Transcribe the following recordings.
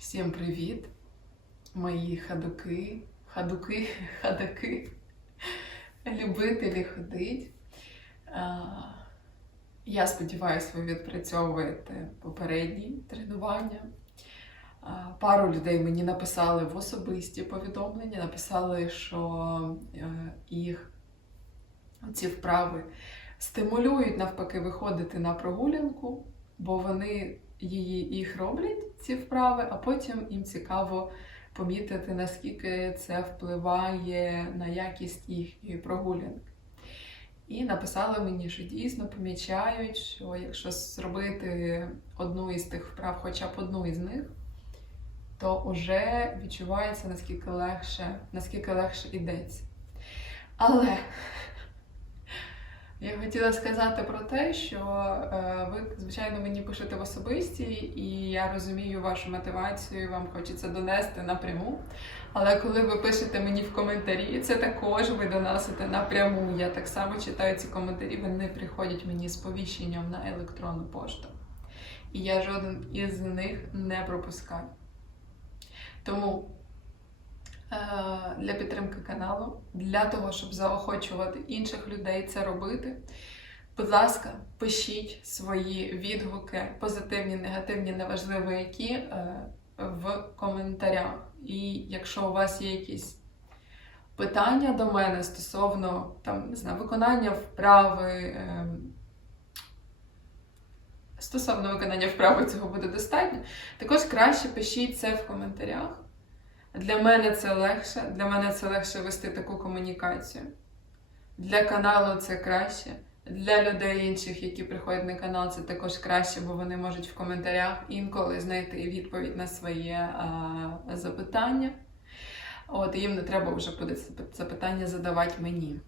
Всім привіт, мої хадуки, хадуки, хадаки, любителі ходить. Я сподіваюся, ви відпрацьовуєте попередні тренування. Пару людей мені написали в особисті повідомлення, написали, що е, їх ці вправи стимулюють навпаки виходити на прогулянку, бо вони її їх роблять, ці вправи, а потім їм цікаво помітити, наскільки це впливає на якість їхньої прогулянки. І написали мені, що дійсно помічають, що якщо зробити одну із тих вправ, хоча б одну із них, то вже відчувається наскільки легше, наскільки легше йдеться. Але я хотіла сказати про те, що е, ви, звичайно, мені пишете в особисті, і я розумію вашу мотивацію, вам хочеться донести напряму. Але коли ви пишете мені в коментарі, це також ви доносите напряму. Я так само читаю ці коментарі, вони приходять мені з повіщенням на електронну пошту. І я жоден із них не пропускаю. Тому для підтримки каналу, для того, щоб заохочувати інших людей це робити. Будь ласка, пишіть свої відгуки, позитивні, негативні, неважливо які, е, в коментарях. І якщо у вас є якісь питання до мене стосовно там, не знаю, виконання вправи, е, стосовно виконання вправи цього буде достатньо, також краще пишіть це в коментарях. Для мене це легше, для мене це легше вести таку комунікацію. Для каналу це краще. Для людей інших, які приходять на канал, це також краще, бо вони можуть в коментарях інколи знайти відповідь на своє а, запитання. От, їм не треба вже буде це задавати мені.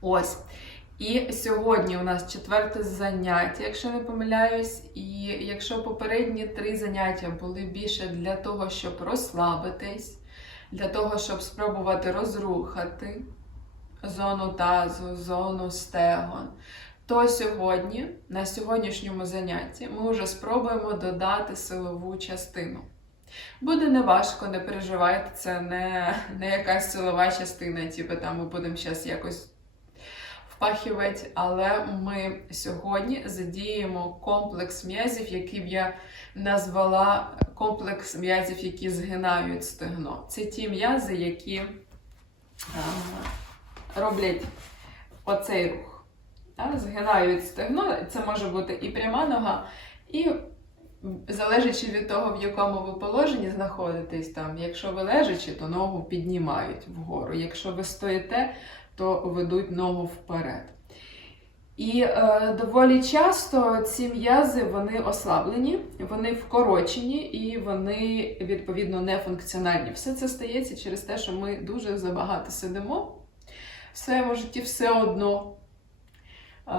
Ось. І сьогодні у нас четверте заняття, якщо не помиляюсь, і якщо попередні три заняття були більше для того, щоб розслабитись, для того, щоб спробувати розрухати зону тазу, зону стегон, то сьогодні, на сьогоднішньому занятті, ми вже спробуємо додати силову частину. Буде неважко, не переживайте, це не, не якась силова частина, типу там ми будемо зараз якось впахівець, але ми сьогодні задіємо комплекс м'язів, який б я назвала комплекс м'язів, які згинають стегно. Це ті м'язи, які а, роблять оцей рух. Згинають стегно. Це може бути і пряма нога, і залежачи від того, в якому ви положенні знаходитесь, там, якщо ви лежачи, то ногу піднімають вгору. Якщо ви стоїте, то ведуть ногу вперед. І е, доволі часто ці м'язи вони ослаблені, вони вкорочені і вони відповідно нефункціональні. Все це стається через те, що ми дуже забагато сидимо в своєму житті все одно. Е,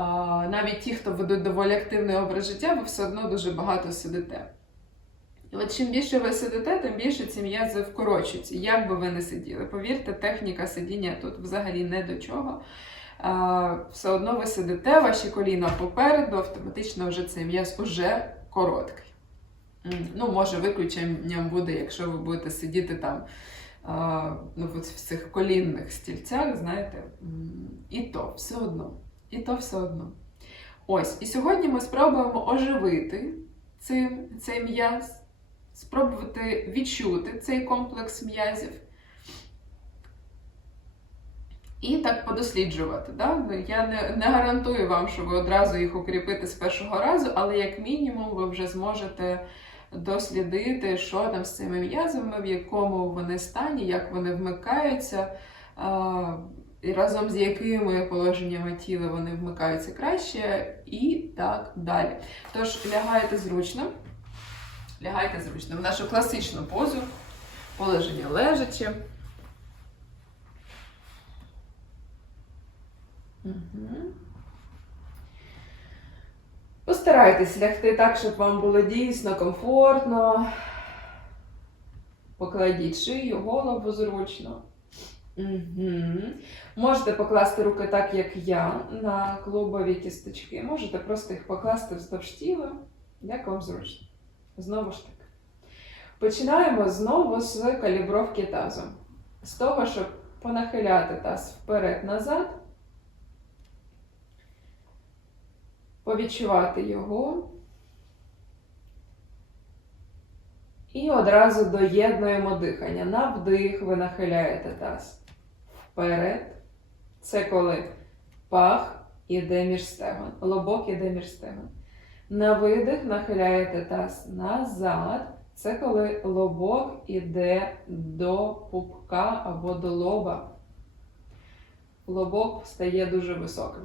навіть ті, хто ведуть доволі активний образ життя, ви все одно дуже багато сидите. І от чим більше ви сидите, тим більше ці м'язи вкорочуються, як би ви не сиділи. Повірте, техніка сидіння тут взагалі не до чого. Все одно ви сидите, ваші коліна попереду, автоматично вже цей м'яз уже короткий. Ну, може, виключенням буде, якщо ви будете сидіти там ну, в цих колінних стільцях, знаєте, і то все одно. І то все одно. Ось, і сьогодні ми спробуємо оживити цей, цей м'яз спробувати відчути цей комплекс м'язів. І так подосліджувати. Да? Я не, не гарантую вам, що ви одразу їх укріпите з першого разу, але як мінімум ви вже зможете дослідити, що там з цими м'язами, в якому вони стані, як вони вмикаються, і разом з якими положеннями тіла вони вмикаються краще, і так далі. Тож лягайте зручно. Лягайте зручно в нашу класичну позу, положення лежачи. Угу. Постарайтесь лягти так, щоб вам було дійсно комфортно. Покладіть шию, голову зручно. Угу. Можете покласти руки так, як я, на клубові кісточки. Можете просто їх покласти вздовж тіла, як вам зручно. Знову ж таки. Починаємо знову з калібровки тазу. З того, щоб понахиляти таз вперед-назад, повідчувати його. І одразу доєднуємо дихання. На вдих ви нахиляєте таз вперед. Це коли пах іде між стегон, лобок іде між стегон. На видих нахиляєте таз назад. Це коли лобок іде до пупка або до лоба. Лобок стає дуже високим.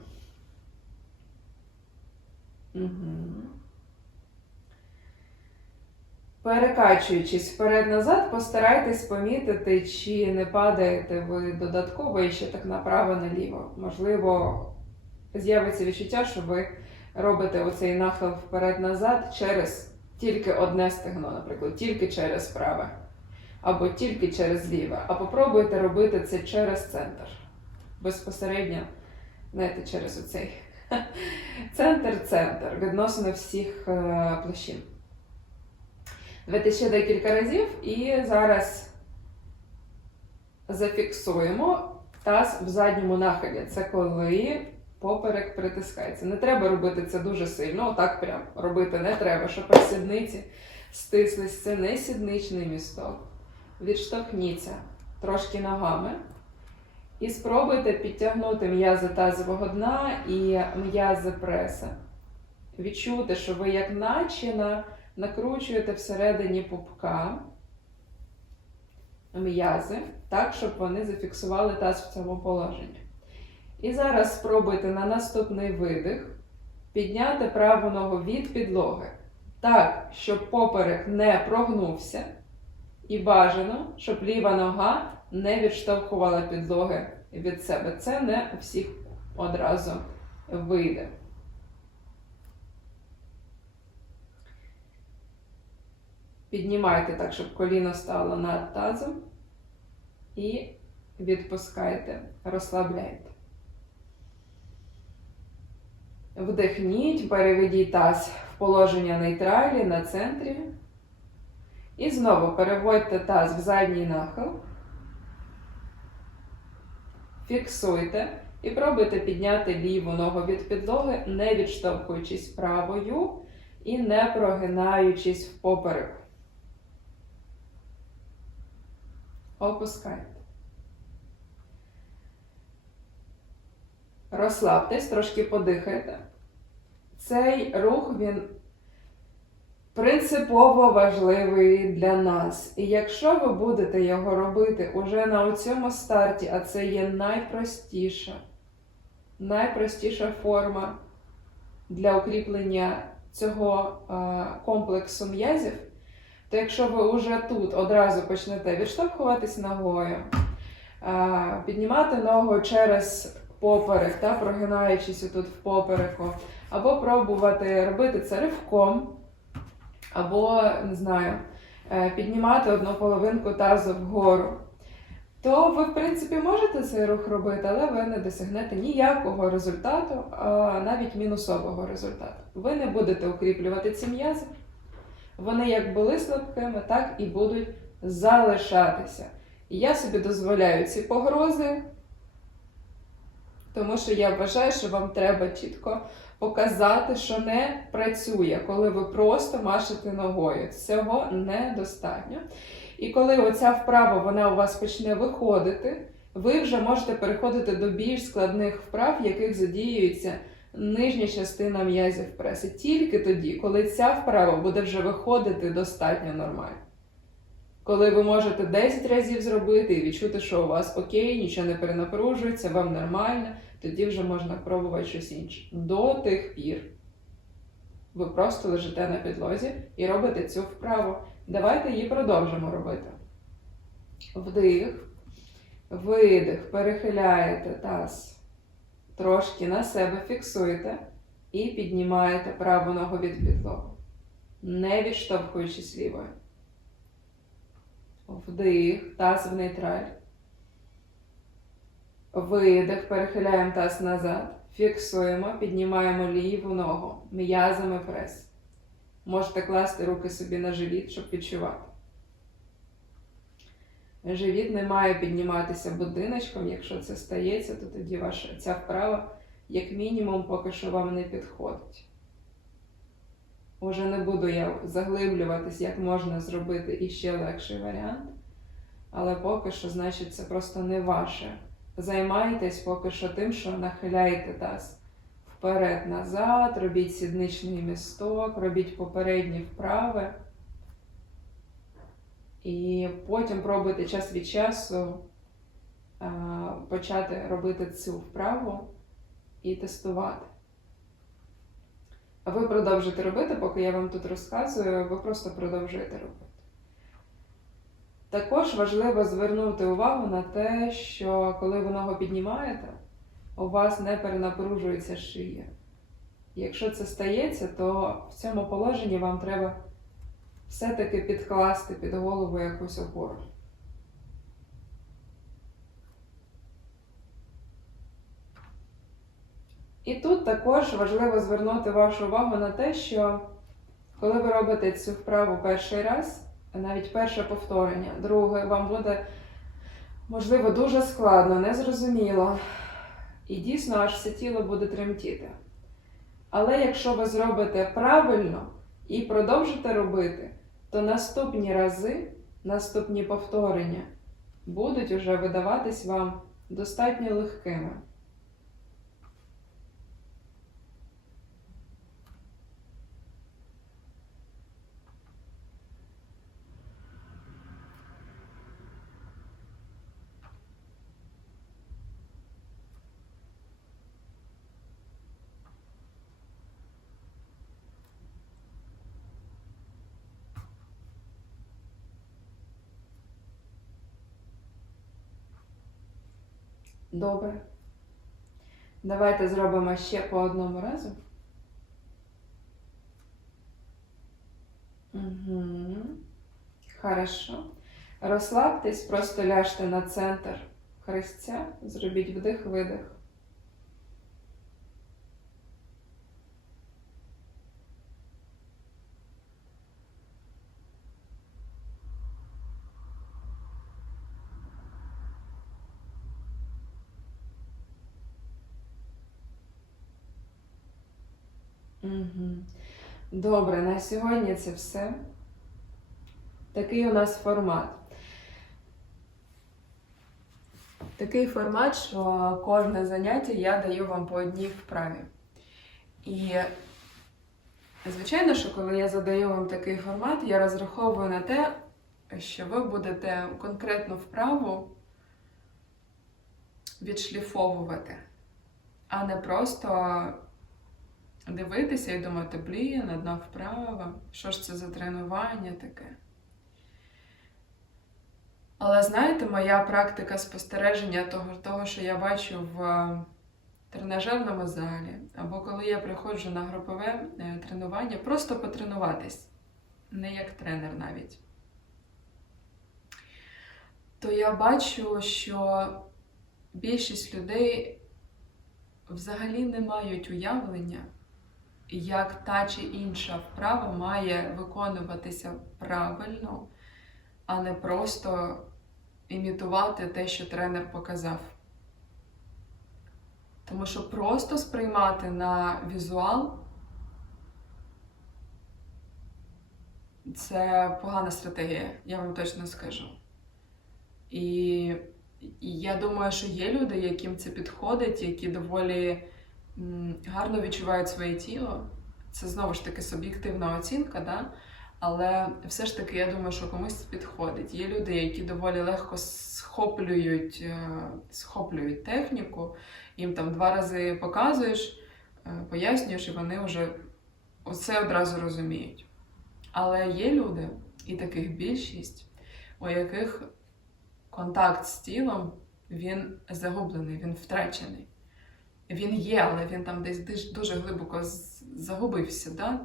Угу. Перекачуючись вперед-назад, постарайтесь помітити, чи не падаєте ви додатково і ще так направо-наліво. Можливо, з'явиться відчуття, що ви робите оцей нахил вперед-назад через тільки одне стегно, наприклад, тільки через праве, або тільки через ліве. А попробуйте робити це через центр. Безпосередньо, знаєте, через оцей центр-центр, відносно всіх е, площин. Давайте ще декілька разів і зараз зафіксуємо таз в задньому нахилі. Це коли поперек притискається. Не треба робити це дуже сильно, отак прям робити не треба, щоб сідниці стислись. Це не сідничний місток. Відштовхніться трошки ногами. І спробуйте підтягнути м'язи тазового дна і м'язи преса. Відчути, що ви як наче накручуєте всередині пупка м'язи, так, щоб вони зафіксували таз в цьому положенні. І зараз спробуйте на наступний видих підняти праву ногу від підлоги так, щоб поперек не прогнувся. І бажано, щоб ліва нога не відштовхувала підлоги від себе. Це не у всіх одразу вийде. Піднімайте так, щоб коліно стало над тазом. І відпускайте, розслабляйте. Вдихніть, переведіть таз в положення нейтралі на центрі. І знову переводьте таз в задній нахил. Фіксуйте і пробуйте підняти ліву ногу від підлоги, не відштовхуючись правою і не прогинаючись в поперек. Опускайте. Розслабтесь, трошки подихайте. Цей рух він принципово важливий для нас. І якщо ви будете його робити уже на цьому старті, а це є найпростіша, найпростіша форма для укріплення цього а, комплексу м'язів, то якщо ви вже тут одразу почнете відштовхуватись ногою, а, піднімати ногу через поперек, та, прогинаючись тут в попереку, або пробувати робити це ривком, або, не знаю, е, піднімати одну половинку тазу вгору, то ви, в принципі, можете цей рух робити, але ви не досягнете ніякого результату, а навіть мінусового результату. Ви не будете укріплювати ці м'язи. Вони як були слабкими, так і будуть залишатися. І я собі дозволяю ці погрози, тому що я вважаю, що вам треба чітко показати, що не працює, коли ви просто машете ногою. Цього недостатньо. І коли оця вправа вона у вас почне виходити, ви вже можете переходити до більш складних вправ, в яких задіюється нижня частина м'язів преси. Тільки тоді, коли ця вправа буде вже виходити достатньо нормально. Коли ви можете 10 разів зробити і відчути, що у вас окей, нічого не перенапружується, вам нормально, тоді вже можна пробувати щось інше. До тих пір ви просто лежите на підлозі і робите цю вправу. Давайте її продовжимо робити. Вдих, видих, перехиляєте таз трошки на себе фіксуєте і піднімаєте праву ногу від підлоги, не відштовхуючись лівою. Вдих, таз в нейтраль. Видих, перехиляємо таз назад. Фіксуємо, піднімаємо ліву ногу, м'язами прес. Можете класти руки собі на живіт, щоб відчувати. Живіт не має підніматися будиночком. Якщо це стається, то тоді ваша ця вправа, як мінімум, поки що вам не підходить. Уже не буду я заглиблюватись, як можна зробити іще легший варіант. Але поки що, значить, це просто не ваше. Займайтесь поки що тим, що нахиляєте таз вперед-назад, робіть сідничний місток, робіть попередні вправи. І потім пробуйте час від часу почати робити цю вправу і тестувати. А ви продовжуєте робити, поки я вам тут розказую, ви просто продовжуєте робити. Також важливо звернути увагу на те, що коли ви ногу піднімаєте, у вас не перенапружується шия. Якщо це стається, то в цьому положенні вам треба все-таки підкласти під голову якусь опору. І тут також важливо звернути вашу увагу на те, що коли ви робите цю вправу перший раз, навіть перше повторення, друге, вам буде, можливо, дуже складно, незрозуміло. І дійсно аж все тіло буде тремтіти. Але якщо ви зробите правильно і продовжите робити, то наступні рази, наступні повторення будуть уже видаватись вам достатньо легкими. Добре. Давайте зробимо ще по одному разу. Угу. Хорошо. Розслабтесь, просто ляжте на центр хрестця, зробіть вдих-видих. Добре, на сьогодні це все. Такий у нас формат. Такий формат, що кожне заняття я даю вам по одній вправі. І, звичайно, що коли я задаю вам такий формат, я розраховую на те, що ви будете конкретну вправу відшліфовувати, а не просто дивитися і думати, блін, одна вправа, що ж це за тренування таке. Але знаєте, моя практика спостереження того, того, що я бачу в тренажерному залі, або коли я приходжу на групове е, тренування, просто потренуватись, не як тренер навіть, то я бачу, що більшість людей взагалі не мають уявлення, як та чи інша вправа має виконуватися правильно, а не просто імітувати те, що тренер показав. Тому що просто сприймати на візуал це погана стратегія, я вам точно скажу. І, я думаю, що є люди, яким це підходить, які доволі гарно відчувають своє тіло. Це знову ж таки суб'єктивна оцінка, да? але все ж таки я думаю, що комусь підходить. Є люди, які доволі легко схоплюють, е, схоплюють техніку, їм там два рази показуєш, е, пояснюєш, і вони вже все одразу розуміють. Але є люди, і таких більшість, у яких контакт з тілом він загублений, він втрачений. Він є, але він там десь дуже глибоко загубився. Да?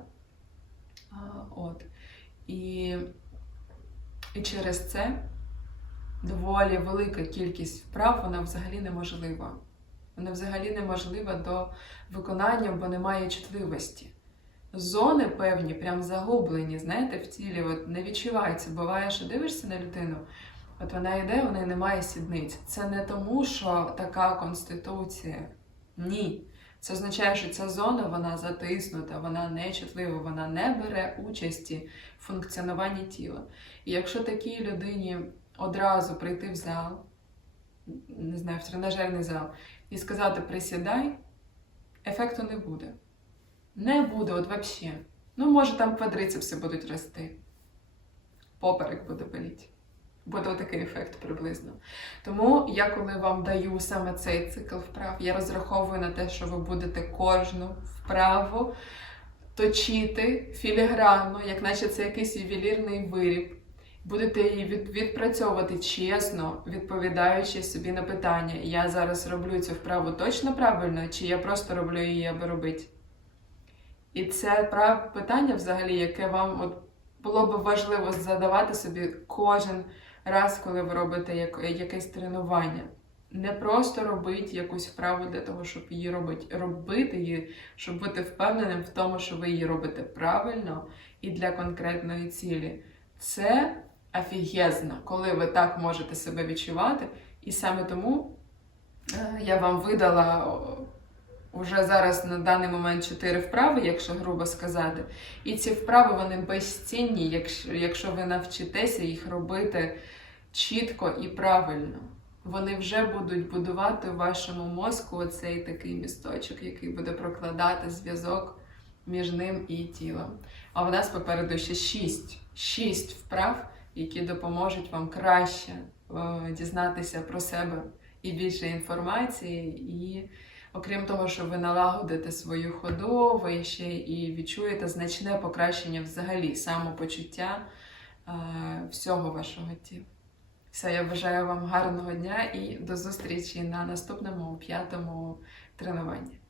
От. І, і через це доволі велика кількість вправ, вона взагалі неможлива. Вона взагалі неможлива до виконання, бо немає чутливості. Зони певні, прям загублені, знаєте, в тілі от не відчуваються. Буває, що дивишся на людину, От вона йде, у неї немає сідниць. Це не тому, що така конституція. Ні. Це означає, що ця зона вона затиснута, вона нечутлива, вона не бере участі в функціонуванні тіла. І якщо такій людині одразу прийти в зал, не знаю, в тренажерний зал, і сказати присідай, ефекту не буде. Не буде, от взагалі. Ну, може, там квадрицепси будуть рости, поперек буде боліти. Буде отакий ефект приблизно. Тому я, коли вам даю саме цей цикл вправ, я розраховую на те, що ви будете кожну вправу точити філігранно, як наче це якийсь ювелірний виріб. Будете її від, відпрацьовувати чесно, відповідаючи собі на питання: я зараз роблю цю вправу точно правильно, чи я просто роблю її, аби робити. І це питання, взагалі, яке вам от було б важливо задавати собі кожен раз, коли ви робите якесь тренування. Не просто робити якусь вправу для того, щоб її робити. Робити її, щоб бути впевненим в тому, що ви її робите правильно і для конкретної цілі. Це офігезно, коли ви так можете себе відчувати. І саме тому е, я вам видала уже зараз на даний момент чотири вправи, якщо грубо сказати. І ці вправи вони безцінні, якщо, якщо ви навчитеся їх робити чітко і правильно. Вони вже будуть будувати в вашому мозку оцей такий місточок, який буде прокладати зв'язок між ним і тілом. А в нас попереду ще шість, шість вправ, які допоможуть вам краще е, дізнатися про себе і більше інформації. І окрім того, що ви налагодите свою ходу, ви ще і відчуєте значне покращення взагалі самопочуття е, всього вашого тіла. Все, я бажаю вам гарного дня і до зустрічі на наступному п'ятому тренуванні.